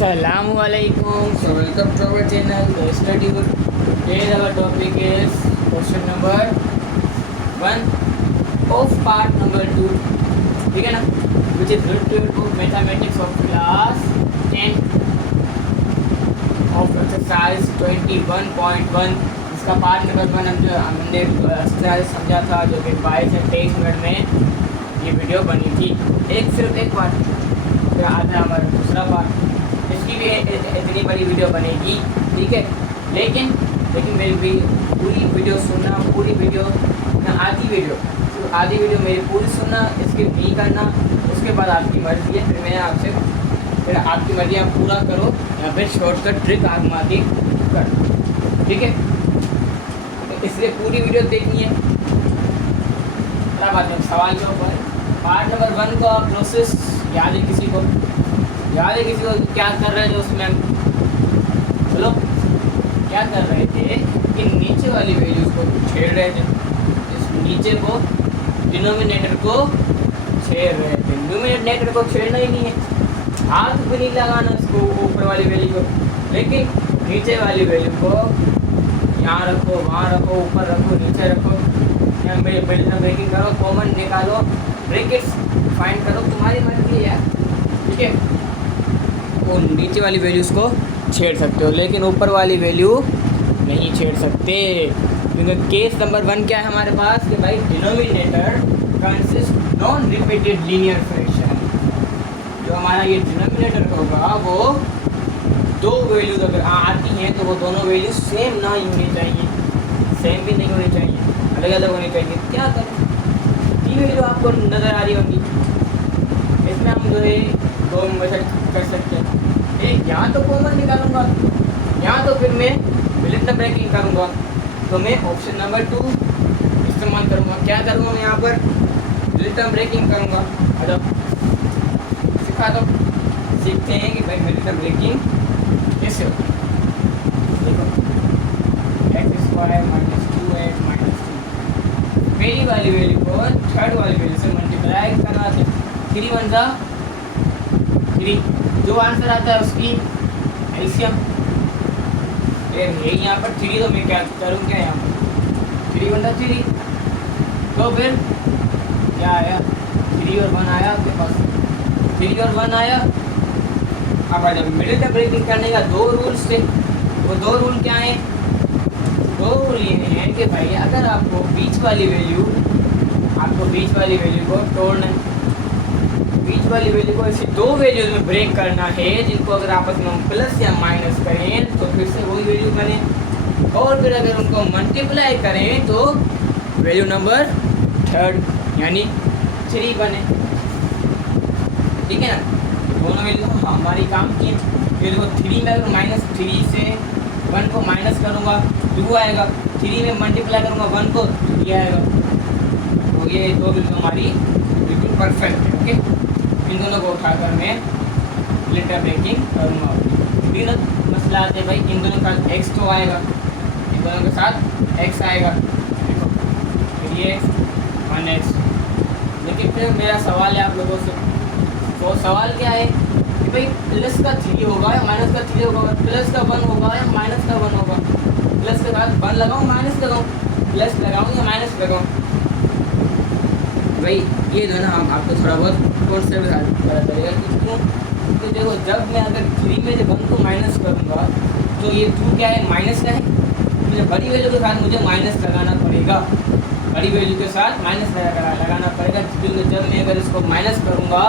Assalamualaikum. So welcome to our channel, The Study Book. Today our topic is question number 1 of part number 2. ठीक है ना? Which is related to mathematics of class 10 of exercise 21.1. इसका part number 1 हमने exercise समझा था, जो कि 22 से 23 मिनट में ये वीडियो बनी थी। सिर्फ एक पार्ट, फिर आता है हमारा दूसरा पार्ट। इसकी भी इतनी बड़ी वीडियो बनेगी, ठीक है। लेकिन मेरी पूरी वीडियो सुनना, पूरी वीडियो ना, आधी वीडियो मेरी पूरी सुनना, स्किप नहीं करना। उसके बाद आपकी मर्ज़ी है, फिर आपकी मर्ज़ी आप पूरा करो या फिर शॉर्टकट ट्रिक आजमा के करो, ठीक है। तो इसलिए पूरी वीडियो देखनी है। क्या बात है सवाल के ऊपर। पार्ट नंबर 1 का प्रोसेस याद है किसी को? क्या कर रहे थे उसमें? चलो, क्या कर रहे थे कि नीचे वाली वैल्यूज को छेड़ रहे थे। इस नीचे को डिनोमिनेटर को छेड़ रहे थे। डिनोमिनेटर को छेड़ना ही नहीं है, हाथ भी नहीं लगाना इसको, ऊपर वाली वैल्यू को। लेकिन नीचे वाली वैल्यू को यहाँ रखो, वहाँ रखो, ऊपर रखो, नीचे रखो, यहाँ ब्रेकिंग करो, कॉमन निकालो, ब्रैकेट्स फाइंड करो, तुम्हारी मर्जी है यार, ठीक है। वो नीचे वाली वैल्यूज़ को छेड़ सकते हो, लेकिन ऊपर वाली वैल्यू नहीं छेड़ सकते, क्योंकि केस नंबर 1 क्या है हमारे पास कि भाई denominator consist non repeated linear fraction. जो हमारा ये डिनोमिनेटर होगा वो दो वैल्यूज अगर आती हैं तो वो दोनों वैल्यूज सेम ना होनी चाहिए, सेम भी नहीं होनी चाहिए, अलग अलग होनी चाहिए। क्या करें, ये वैल्यू आपको नज़र आ रही होगी। इसमें हम जो है दो मेथड कर सकते हैं। एक, यहाँ तो कॉमन निकालूंगा, यहाँ तो फिर मैं मिलिट्री ब्रेकिंग करूँगा। तो मैं ऑप्शन नंबर 2 इस्तेमाल करूँगा। क्या करूँगा मैं यहाँ पर? मिलिट्री ब्रेकिंग करूँगा। मतलब सिखा दो, सीखते हैं कि भाई मिलिट्री ब्रेकिंग कैसे होती है। देखो, x² - 2x - 2 पहली वाली वैल्यू को थर्ड वाली वैल्यू से मल्टीप्लाई करना है। 3 × 1 = 3, जो आंसर आता है उसकी एलसीएम है यहाँ पर 3। तो मैं क्या करूँ, क्या यहाँ पर 3 × 3, तो फिर क्या आया? 3 और 1 आया आपके पास, 3 और 1 आया। अब जब मिडिल ब्रेकिंग करने का 2 रूल्स थे, वो 2 रूल क्या हैं? 2 रूल ये हैं कि भाई अगर आपको बीच वाली वैल्यू को तोड़ना है, बीच वाली वैल्यू को ऐसी 2 वैल्यूज में ब्रेक करना है जिनको अगर आपस में हम प्लस या माइनस करें तो फिर से वही वैल्यू बने, और फिर अगर उनको मल्टीप्लाई करें तो वैल्यू नंबर 3 यानी 3 बने, ठीक है ना। दोनों वैल्यू हमारी काम की है। फिर देखो 3 में अगर -3 से 1 को माइनस करूँगा 2 आएगा, 3 में मल्टीप्लाई करूँगा 1 को 3 आएगा। तो ये 2 वैल्यू हमारी बिल्कुल परफेक्ट है, ओके। इन दोनों को उठाकर मैं मिलिट्री ब्रेकिंग करूँगा। फिर मसला आते हैं भाई, इन दोनों का x तो आएगा, इन दोनों के साथ x आएगा, फिर ये x 1x। लेकिन फिर मेरा सवाल है आप लोगों से, तो सवाल क्या है कि भाई प्लस का 3 होगा या माइनस का 3 होगा, प्लस का 1 होगा या माइनस का 1 होगा, प्लस के बाद 1 लगाऊँ माइनस लगाऊँ, प्लस लगाऊँ या माइनस लगाऊँ? भाई ये जो है ना, हम आपको थोड़ा बहुत कॉन्सेप्ट पता चलेगा कि क्यों। तो देखो, जब मैं अगर 3 में से 1 को माइनस करूँगा तो ये 2 क्या है? माइनस का है। मुझे बड़ी वैल्यू के साथ मुझे माइनस लगाना पड़ेगा, बड़ी वैल्यू के साथ माइनस लगाना पड़ेगा, क्योंकि जब मैं अगर इसको माइनस करूँगा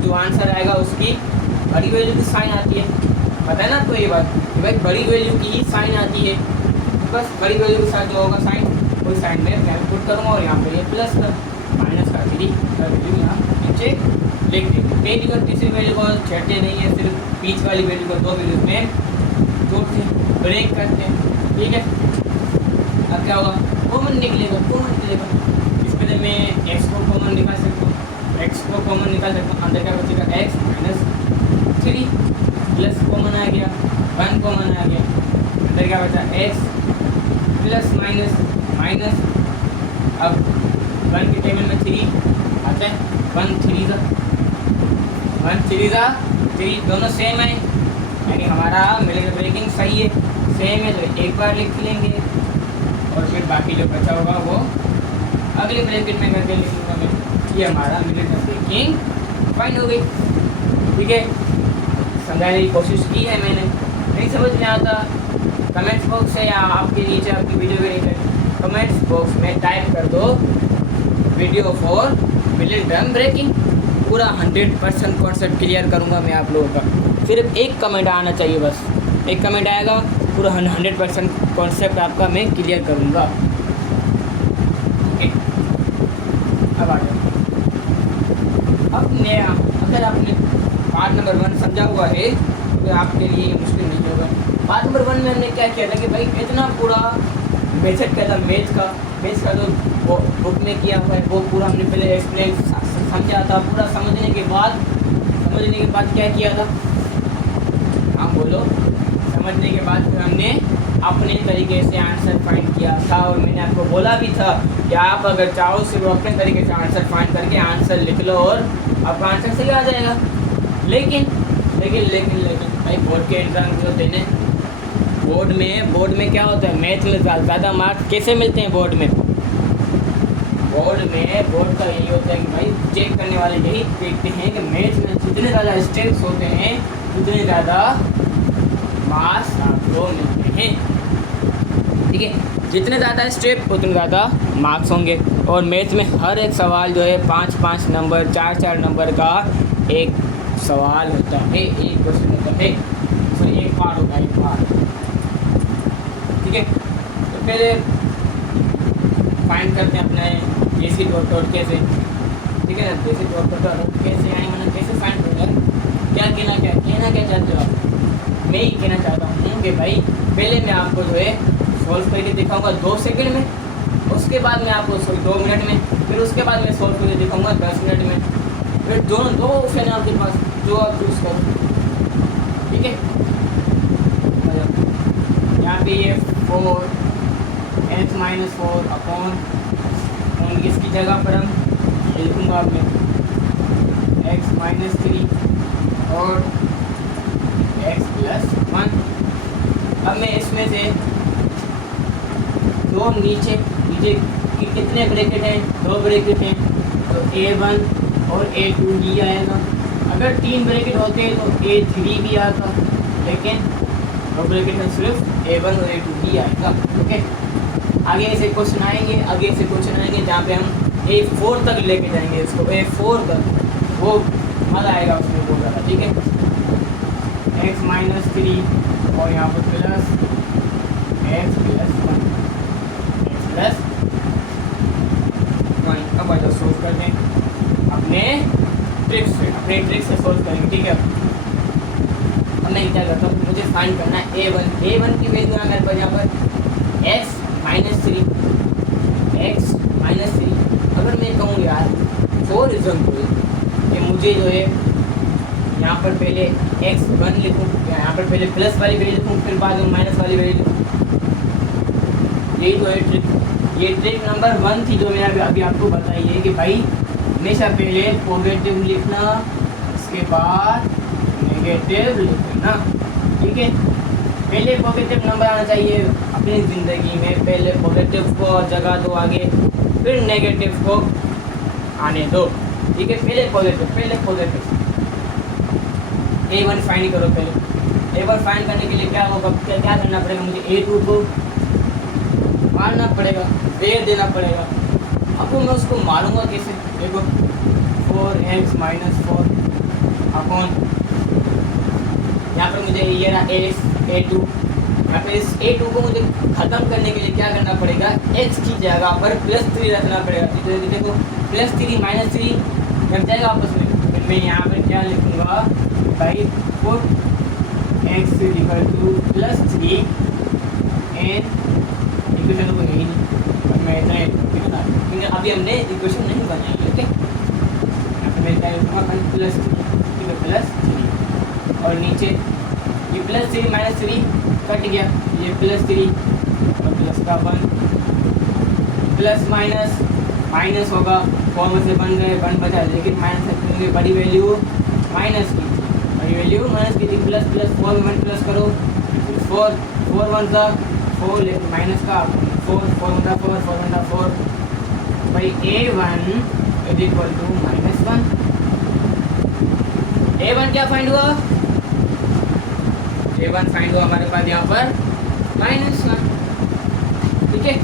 जो आंसर आएगा उसकी बड़ी वैल्यू की साइन आती है, पता है ना। तो ये बात कि भाई बड़ी वैल्यू की ही साइन आती है, बस बड़ी वैल्यू के साथ जो होगा साइन, वही साइन में मैं पुट करूँगा, और यहाँ पर ये प्लस का माइनस का 3 का वैल्यू यहाँ नीचे लिख देंगे। पहली और तीसरी वैल्यू को छेड़ते नहीं है, सिर्फ बीच वाली वैल्यू को 2 वैल्यूज में तोड़ते हैं, ब्रेक करते हैं, ठीक है। अब क्या होगा? कॉमन निकलेगा। इस पर मैं x को कॉमन निकाल सकता हूँ, अंदर क्या बचेगा? x - 3 प्लस कॉमन आ गया, 1 कॉमन आ गया, अंदर क्या बचा? x plus minus. अब 1 के टेबल में 3 आता है, 1 3 ज़ा 3 दोनों सेम है, यानी हमारा मिलियन ब्रेकिंग सही है, सेम है, तो एक बार लिख लेंगे और फिर बाकी जो बचा होगा वो अगले ब्रैकेट में करके लिखूंगा मैं। ये हमारा मिलियन ब्रेकिंग फाइंड हो गई। ठीक है, समझाने की कोशिश की है मैंने। नहीं समझ में आता, कमेंट्स बॉक्स है या आपके नीचे आपकी वीडियो के नीचे कमेंट्स बॉक्स में टाइप कर दो video for million term breaking. पूरा 100% कॉन्सेप्ट क्लियर करूँगा मैं आप लोगों का। सिर्फ एक कमेंट आना चाहिए, बस एक कमेंट आएगा, पूरा 100% कॉन्सेप्ट आपका मैं क्लियर करूँगा। ओके, अब आ जाओ। अब नया, अगर आपने पार्ट नंबर 1 समझा हुआ है तो आपके लिए मुश्किल नहीं होगा। पार्ट नंबर 1 में हमने क्या किया था कि भाई इतना पूरा मेथड क्या था, मैथ का जो वो बुक में किया हुआ है वो पूरा हमने पहले एक्सप्लेन समझा था। पूरा समझने के बाद क्या किया था, हाँ बोलो, समझने के बाद फिर हमने अपने तरीके से आंसर फाइंड किया था। और मैंने आपको बोला भी था कि आप अगर चाहो सिर्फ अपने तरीके से आंसर फाइंड करके आंसर लिख लो और आपका आंसर सही आ जाएगा। लेकिन भाई बोर्ड के एग्जाम जो देने, बोर्ड में क्या होता है, मैथ में ज़्यादा मार्क्स कैसे मिलते हैं बोर्ड में? बोर्ड का यही होता है कि भाई चेक करने वाले यही देखते हैं कि मैथ में जितने ज़्यादा स्टेप्स होते हैं उतने ज़्यादा मार्क्स आपको मिलते हैं। ठीक है, जितने ज़्यादा स्टेप उतने ज़्यादा मार्क्स होंगे। और मैथ में हर एक सवाल जो है 5-5 नंबर 4-4 नंबर का एक सवाल होता है, एक क्वेश्चन होता है, तो एक पार्ट होता है, एक पार्ट। ठीक है, तो पहले फाइंड करते हैं अपने बेसिक डॉट कैसे। ठीक है ना, बेसिक डॉट कैसे, यानी मैंने कैसे फाइंड करूँगा, क्या कहना चाहते हो आप? मैं ही कहना चाहता हूँ कि भाई पहले मैं आपको जो है सॉल्व करके दिखाऊंगा 2 सेकंड में, उसके बाद मैं आपको 2 मिनट में, फिर उसके बाद मैं सॉल्व करके दिखाऊंगा 10 मिनट में। फिर दोनों 2 ऑप्शन है आपके पास, जो आप चूज़ करो। ठीक है, यहाँ पे ये 4x-4 अपॉन इसकी जगह पर हम लिखूँगा मैं x-3 और x+1। अब मैं इसमें से दो नीचे कि कितने ब्रैकेट हैं, 2 ब्रैकेट हैं, तो A1 और A2 ही आएगा। अगर 3 ब्रैकेट होते तो A3 भी आता, लेकिन 2 ब्रैकेट में सिर्फ A1 और A2 ही आएगा। ओके, आगे ऐसे क्वेश्चन आएंगे जहाँ पे हम A4 तक लेके जाएंगे इसको, A4 तक, वो मज़ा आएगा उसमें बहुत ज़्यादा। ठीक है, x-3 और यहाँ पर प्लस x+1 अब आ जाओ सोल्व करते हैं अपने ट्रिक से सोल्व करेंगे। ठीक है, अब मैं क्या करता हूँ, मुझे फाइंड करना है A1 की वैल्यू है मेरे पास यहाँ पर x-3। अगर मैं कहूँ यार फॉर एग्जाम्पल कि मुझे जो है यहाँ पर पहले x1 लिखूँ, यहाँ पर पहले प्लस वाली वैल्यू लिखूँ, फिर बाद में माइनस वाली वैल्यू लिखूँ, यही तो है ट्रिक। ये ट्रिक नंबर 1 थी जो मैंने अभी आपको बताई है कि भाई हमेशा पहले पॉजिटिव लिखना, इसके बाद नेगेटिव लिखना। ठीक है, पहले पॉजिटिव नंबर आना चाहिए अपनी ज़िंदगी में, पहले पॉजिटिव को जगह दो आगे, फिर नेगेटिव को आने दो। ठीक है, पहले पॉजिटिव। A1 फाइंड करो। पहले A1 फाइंड करने के लिए क्या होगा, क्या करना पड़ेगा, मुझे A2 को मारना पड़ेगा, वेर देना पड़ेगा। अब मैं उसको मारूंगा कैसे, देखो 4x-4 अपॉन, यहाँ पर मुझे ये ना A2, यहाँ पर इस A2 को मुझे ख़त्म करने के लिए क्या करना पड़ेगा, x की जगह पर +3 रखना पड़ेगा। देखो +3 -3 जब जाएगा आपस में, फिर मैं यहाँ पर क्या लिखूँगा भाई, पुट x = +3 एंड इक्वेशन तो यही नहीं, मैं इतना क्योंकि अभी हमने इक्वेशन नहीं बनाई है। ओके, यहाँ पर मैं क्या लिखूँगा +3 और नीचे ये +3 -3 कट गया, ये +3 और प्लस का 1, प्लस माइनस माइनस होगा, 4 में से बन गए 1 बचा, लेकिन माइनस रखेंगे बड़ी वैल्यू माइनस की, अभी वैल्यू माइनस की थी, प्लस प्लस 4 में 1 प्लस करो, 4 4 1 था 4, लेकिन माइनस का 4 4 1 था 4 4 1 था 4 भाई a1 is equal to -1। a1 क्या फाइंड हुआ? a1 फाइंड हुआ हमारे पास यहाँ पर -1, ठीक है।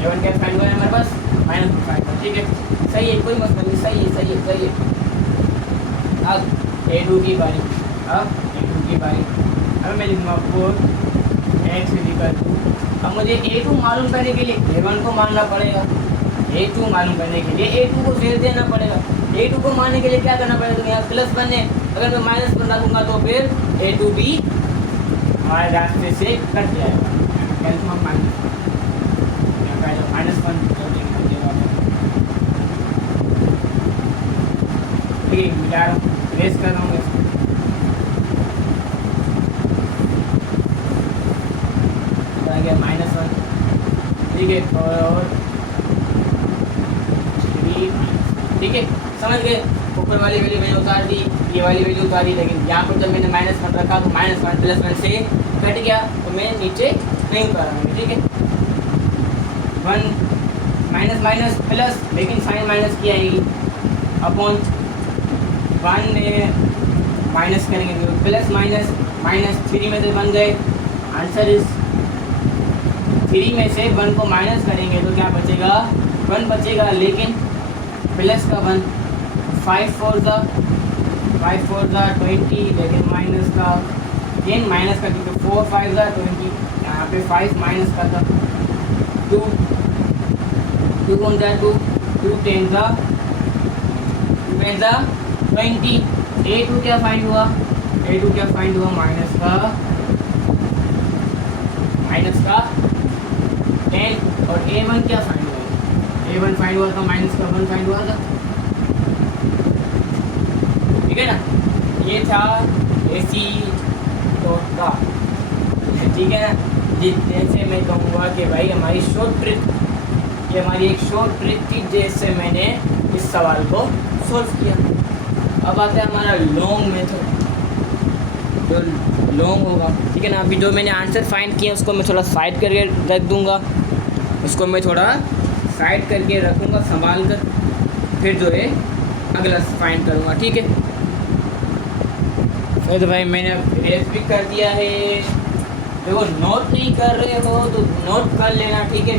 a1 क्या फाइंड हुआ है हमारे पास? -1 फाइंड हुआ, ठीक है, सही है, कोई मसला नहीं, सही है सही है सही है। अब a2 की बारी, अब मैं लिखूँगा 4x इक्वल टू, अब मुझे a2 मालूम करने के लिए a1 को मानना पड़ेगा, a2 मालूम करने के लिए a2 को फेर देना पड़ेगा। a2 को मानने के लिए क्या करना पड़ेगा? तो यहाँ +1 है, अगर मैं -1 रखूँगा तो फिर a2 भी हमारे रास्ते से कट जाएगा, -1 ठीक है, मिला रहा हूँ, रेस कर रहा हूँ इसको, आ गया -1, ठीक है, और 3, ठीक है, समझ गए। ऊपर वाली वैल्यू मैंने उतार दी, ये वाली वैल्यू उतारी, लेकिन यहाँ पर जब मैंने -1 रखा तो -1 + 1 से कट गया, तो मैं नीचे नहीं उतारूँगी, ठीक है। 1 माइनस प्लस, लेकिन साइन माइनस की आएगी, अपॉन 1 में माइनस करेंगे तो प्लस माइनस 3 में से बन गए, आंसर इज 3 में से 1 को माइनस करेंगे तो क्या बचेगा? 1 बचेगा, लेकिन प्लस का 1, 5 4 ज़ा 20, लेकिन माइनस का अगेन माइनस का, क्योंकि 4 5 ज़ा 20, यहाँ पे 5 माइनस का था, 2 कौन सा 2 10 ज़ा 20। a2 क्या फाइंड हुआ? माइनस का 10, और a1 क्या फाइंड हुआ? a1 फाइंड हुआ था, माइनस का 1 फाइंड हुआ था, ठीक है ना। ये था एसी का, ठीक है ना। जैसे मैं कहूँगा कि भाई हमारी शॉर्ट ट्रिक, ये हमारी एक शॉर्ट ट्रिक थी, जैसे मैंने इस सवाल को सॉल्व किया। अब आता है हमारा लॉन्ग मेथड, जो लॉन्ग होगा, ठीक है ना। अभी जो मैंने आंसर फाइंड किया उसको मैं थोड़ा साइड करके रख दूँगा, उसको मैं थोड़ा साइड करके रखूँगा संभाल कर, फिर जो है अगला फाइंड करूँगा, ठीक है। तो भाई मैंने रेस भी कर दिया है, देखो नोट नहीं कर रहे हो तो नोट कर लेना, ठीक है।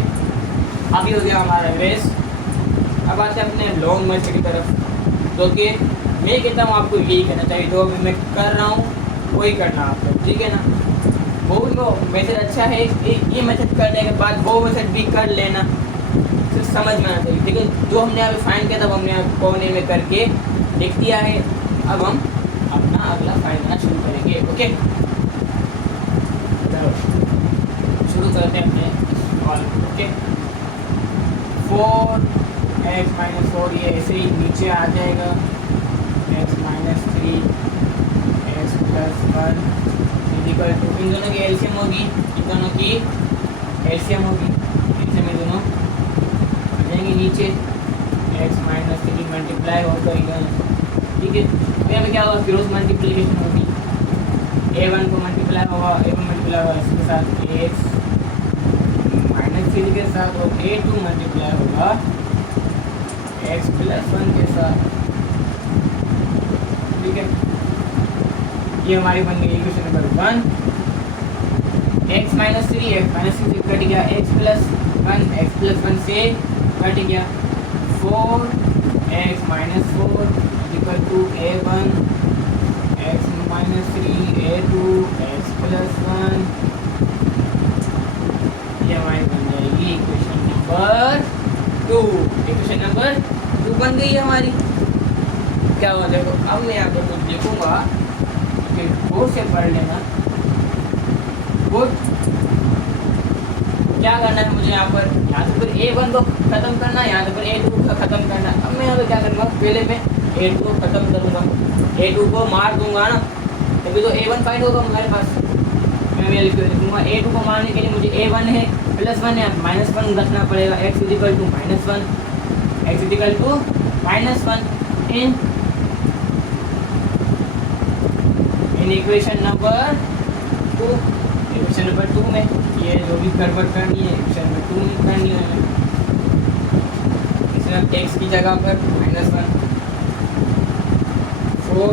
अभी हो गया हमारा रेस। अब आते हैं अपने लॉन्ग मेथड की तरफ, तो कि मैं कहता हूँ आपको यही करना चाहिए, जो अभी मैं कर रहा हूँ वही करना आप लोग, ठीक है ना। वो मेथड अच्छा है, ये मेथड करने के बाद वो मेथड भी कर लेना, फिर समझ में आना चाहिए, ठीक है। जो हमने अभी फाइंड किया था वो हमने कोने में करके लिख दिया है। अब हम अपना अगला फाइंड करना शुरू करेंगे, ओके। शुरू करते हैं अपने सवाल, ओके। 4x - 4 ये ऐसे ही नीचे आ जाएगा, x - 3 x + 1 इक्वल टू, इन दोनों की एलसीएम होगी, एलसीएम में दोनों आ जाएंगे नीचे, x - 3 मल्टीप्लाई हो करेगा, ठीक है। तो यहाँ पे क्या होगा? क्रॉस मल्टीप्लिकेशन होगी, a1 को मल्टीप्लाई होगा, इसके साथ x - 3 के साथ, और a2 मल्टीप्लाई होगा x + 1 के साथ, ठीक है। ये हमारी बन गई इक्वेशन नंबर 1। x - 3 कट गया, x + 1 से कट गया, 4x - 4 equal to a1 x - 3 a2 x + 1, ये हमारी बन जाएगी इक्वेशन नंबर 2। इक्वेशन नंबर 2 बन गई है हमारी। क्या हुआ देखो, अब मैं यहाँ पर कुछ लिखूँगा, फिर वो से पढ़ लेना। वो क्या करना है मुझे यहाँ से फिर a1 को ख़त्म करना है, यहाँ से फिर a2 को ख़त्म करना है। अब मैं यहाँ पर क्या करूँगा, पहले मैं a2 को ख़त्म करूँगा, a2 को मार दूँगा ना, तभी तो a1 फाइंड होगा हमारे पास। मैं लिखूँगा a2 को मारने के लिए मुझे a1 है +1 है, -1 रखना पड़ेगा, x = -1, x = -1 in in equation number 2, equation number 2 में ये जो भी कन्वर्ट करनी है इक्वेशन नंबर 2 में करनी है। इसमें x की जगह पर -1, 4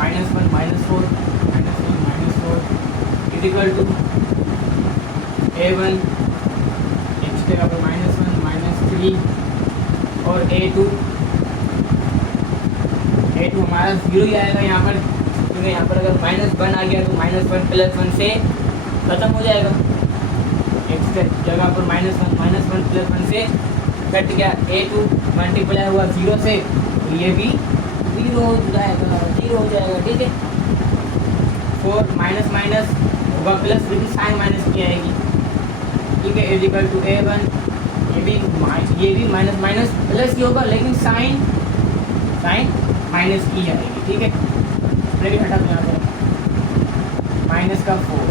-1 -4 is equal to a1 x की जगह पर -1 -3 और a2 हमारा 0 ही आएगा यहाँ पर, क्योंकि यहाँ पर अगर -1 आ गया तो -1 + 1 से खत्म हो जाएगा। x की जगह पर -1 + 1 से कट गया। a2 मल्टीप्लाई हुआ 0 से तो ये भी 0 हो जाएगा, ठीक है। 4 माइनस होगा प्लस, लेकिन साइन माइनस की आएगी, ठीक है। इज इक्वल टू a1, ये भी माइनस प्लस ही होगा, लेकिन साइन माइनस की आएगी, ठीक है। लेकिन हटा दो यहाँ पर माइनस का 4,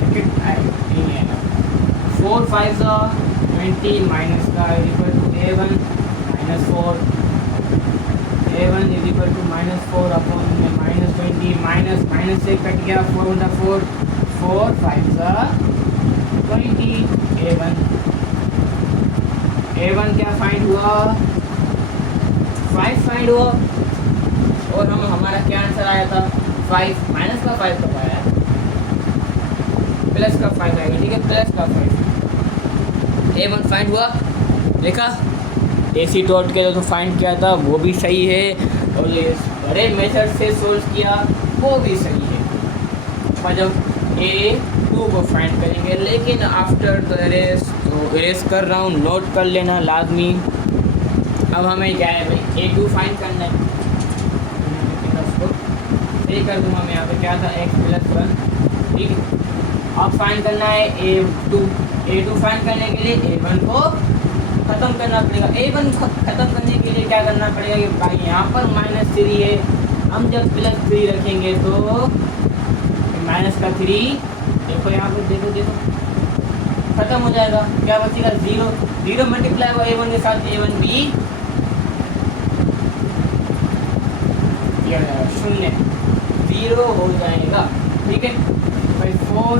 ठीक है। 4 5 20 माइनस का is equal to a1 -4, a1 is equal to -4 upon -20 minus से कट गया 4 × 4 4 5 20 a1 क्या फाइंड हुआ, 5 फाइंड हुआ। और हमारा क्या आंसर आया था 5, माइनस का 5 कब आया, प्लस का 5 आएगा, ठीक है। प्लस का 5 a1 फाइंड हुआ, देखा। AC डॉट के जो फाइंड किया था वो भी सही है, और ये बड़े मेथड से सोल्व किया वो भी सही है। और जब A2 को फाइंड करेंगे, लेकिन आफ्टर द एरेस, तो एरेस कर रहा हूँ, नोट कर लेना लाजमी। अब हमें क्या है भाई, A2 फाइंड करना है, ये कर दूँगा मैं यहाँ पे, क्या था x + 1, ठीक है। अब फाइंड करना है A2 फाइंड करने के लिए A1 को ख़त्म करना पड़ेगा। A1 ख़त्म करने के लिए क्या करना पड़ेगा कि भाई यहाँ पर -3 है, हम जब +3 रखेंगे तो माइनस का 3, देखो यहाँ पर देखो ख़त्म हो जाएगा। क्या बचेगा 0 मल्टीप्लाई हुआ A1 के साथ, A1 भी 0 हो जाएगा, ठीक है भाई। 4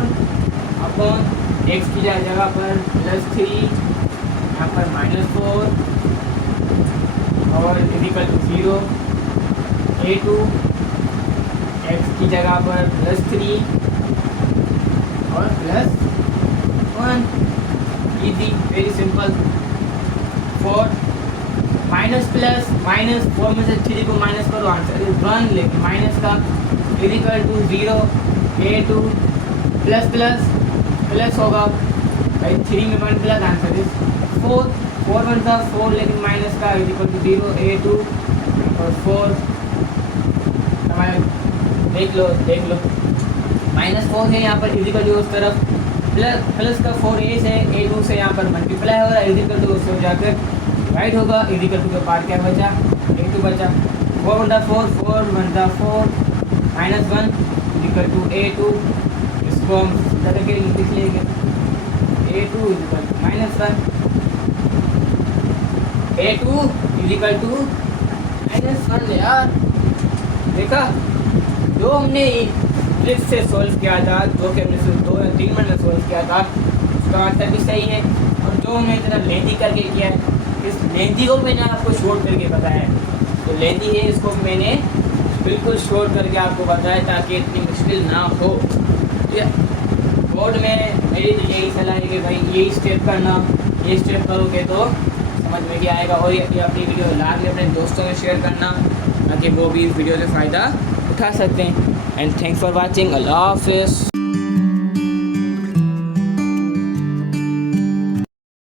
अपॉन x की जगह पर +3, यहाँ पर -4 और इक्वल टू 0, a2 x की जगह पर +3 और +1, easy, very simple. 4 minus plus minus, 4 में से 3 को माइनस करो, आंसर इज 1, लेकिन माइनस का इक्वल टू 0, a2 प्लस होगा भाई, 3 में 1 प्लस, आंसर इज 4 1 था 4, लेकिन माइनस का इक्वल टू 0, a2 और 4 हमारे देख लो -4 है यहाँ पर, इक्वल टू उस तरफ प्लस का 4a से a2 से यहाँ पर मल्टीप्लाई हो रहा है, इक्वल टू उसको जाकर राइट होगा, इक्वल टू के पार क्या बचा, a2 बचा। 4 × 4 4 1 4 -1 इक्वल टू a2, इसको हम करके लिख लेंगे, a2 equal to -1, a2 equal to -1। यार देखा, जो हमने ट्रिक से सॉल्व किया था, जो कि हमने 2 या 3 मिनट में सॉल्व किया था, उसका आंसर भी सही है। और जो हमने इतना लेंदी करके किया है, इस लेंदी को मैंने आपको शॉर्ट करके बताया है, तो लेंदी है, इसको मैंने बिल्कुल शॉर्ट करके आपको बताया ताकि इतनी मुश्किल ना हो। बोर्ड में मेरी तो यही सलाह है कि भाई यही स्टेप करना, ये स्टेप करोगे तो समझ में भी आएगा। और ये अपनी वीडियो ला के अपने दोस्तों में शेयर करना, ताकि वो भी इस वीडियो से फ़ायदा उठा सकते हैं। एंड थैंक्स फॉर वॉचिंग, अल्लाह हाफिज़।